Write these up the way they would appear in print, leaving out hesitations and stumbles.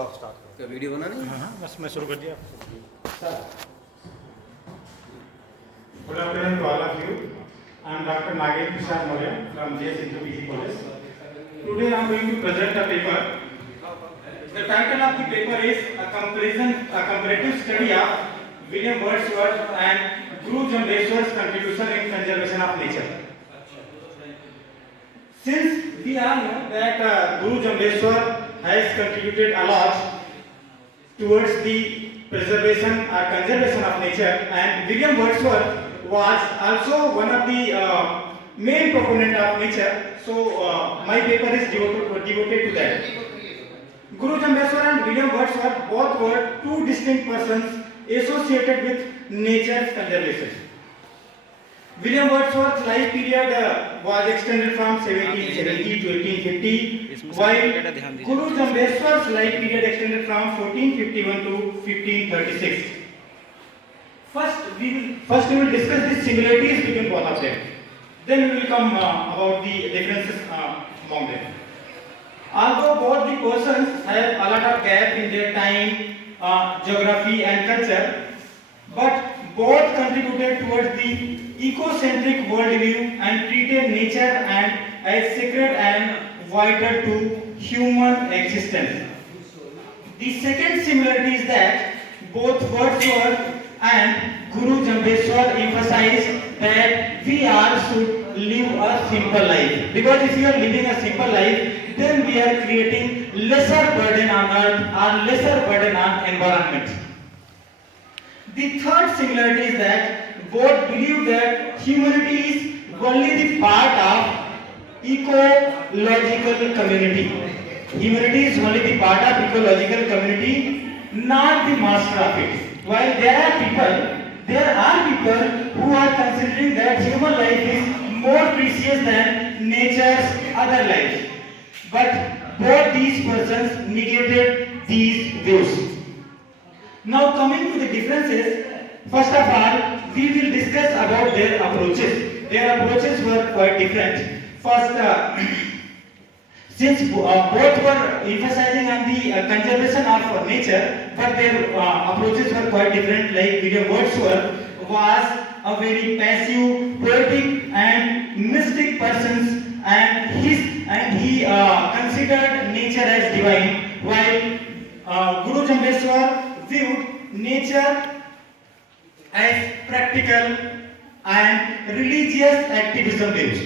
तो वीडियो बनानी हाँ हाँ बस मैं शुरू कर दिया। Good afternoon to all of you. I am Dr. Nagen Prasad Maurya from JS Hindu PG College. Today I am going to present a paper. The title of the paper is a comparative study of William Wordsworth and Guru Jambheswar's contribution in conservation of nature. Since we all know that Guru Jambheswar has contributed a lot towards the preservation or conservation of nature, and William Wordsworth was also one of the main proponent of nature. So my paper is devoted to that. Guru Jambheswar and William Wordsworth both were two distinct persons associated with nature's conservation. William Wordsworth's life period was extended from 1770 to 1850, while Guru Jambheswar's life period extended from 1451 to 1536. First we will discuss the similarities between both of them. Then we will come about the differences among them. Although both the persons have a lot of gap in their time, geography and culture, but both contributed towards the ecocentric worldview and treated nature and as sacred and vital to human existence. The second similarity is that both Wordsworth and Guru Jambheswar emphasize that we all should live a simple life. Because if you are living a simple life, then we are creating lesser burden on earth or lesser burden on environment. The third similarity is that both believe that humanity is only the part of ecological community. Humanity is only the part of ecological community, not the master of it. While there are people who are considering that human life is more precious than nature's other lives. But both these persons negated these views. Now coming to the differences, first of all, we will discuss about their approaches. Their approaches were quite different. First, since both were emphasizing on the conservation of nature, but their approaches were quite different. Like William Wordsworth was a very passive, poetic and mystic person, and he considered nature as divine, while Guru Jambheswar viewed nature as practical and religious activism views.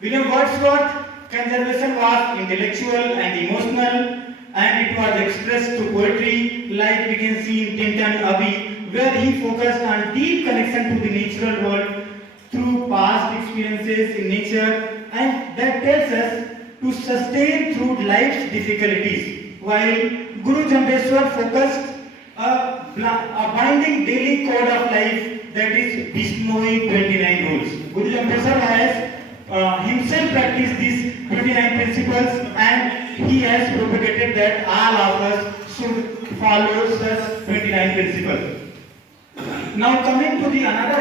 William Wordsworth's conservation was intellectual and emotional, and it was expressed through poetry, like we can see in Tintin Abbey, where he focused on deep connection to the natural world through past experiences in nature, and that tells us to sustain through life's difficulties. While Guru Jambheswar focused a binding daily code of life, that is Bishnoi 29 rules. Guru Jambheswar has himself practiced these 29 principles, and he has propagated that all of us should follow such 29 principles. Now coming to the another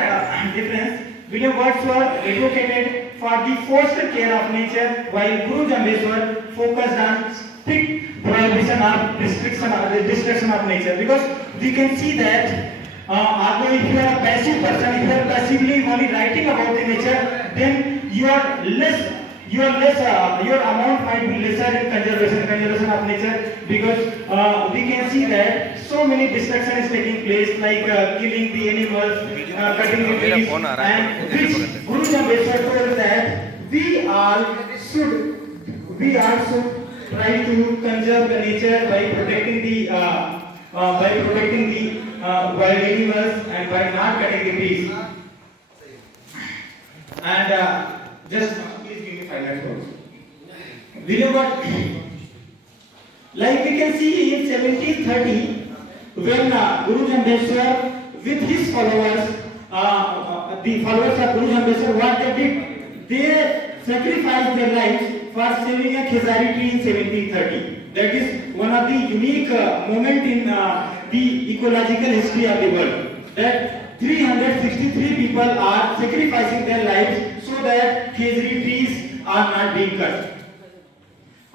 difference, William Wordsworth advocated for the forced care of nature, while Guru Jambheswar focused on strict prohibition of destruction of nature. Because we can see that although if you are a passive person, if you are passively only writing about the nature, then your amount might be lesser in conservation of nature, because we can see that so many destruction is taking place, like killing the animals, cutting the trees, and which Guru Jambheswar told that we all should try to conserve the nature by protecting the wild animals and by not cutting the trees. And just please give me 5 minutes. William Wordsworth, like we can see in 1730, when Guru Jambheswar with his followers, the followers of Guru Jambheswar, what they did, they sacrificed their lives for saving a khezari tree in 1730. That is one of the unique moment in the ecological history of the world, that 363 people are sacrificing their lives so that khezari trees are not being cut.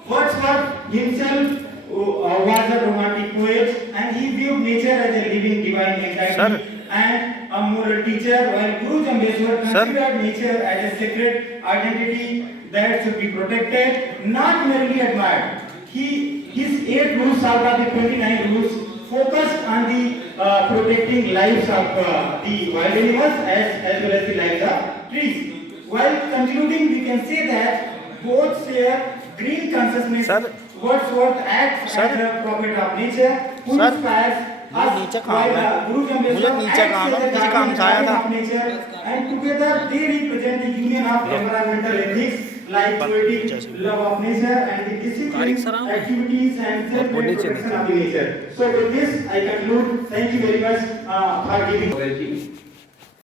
Wordsworth himself was a romantic poet, and he viewed nature as a living divine entity and a moral teacher, while Guru Jambeswar considered nature as a sacred identity that should be protected, not merely admired. His 8 rules out of the 29 rules focused on the protecting lives of the wild animals as well as the lives of trees. While concluding, we can say that both share green consciousness. Wordsworth acts as a prophet of nature who inspires नीचे काम है मुझे नीचे काम है किसी काम से आया था and together they represent the union of environmental ethics like poetic love of nature and the disciplined activities and self-protection of the nature. So with this I conclude. Thank you very much for giving.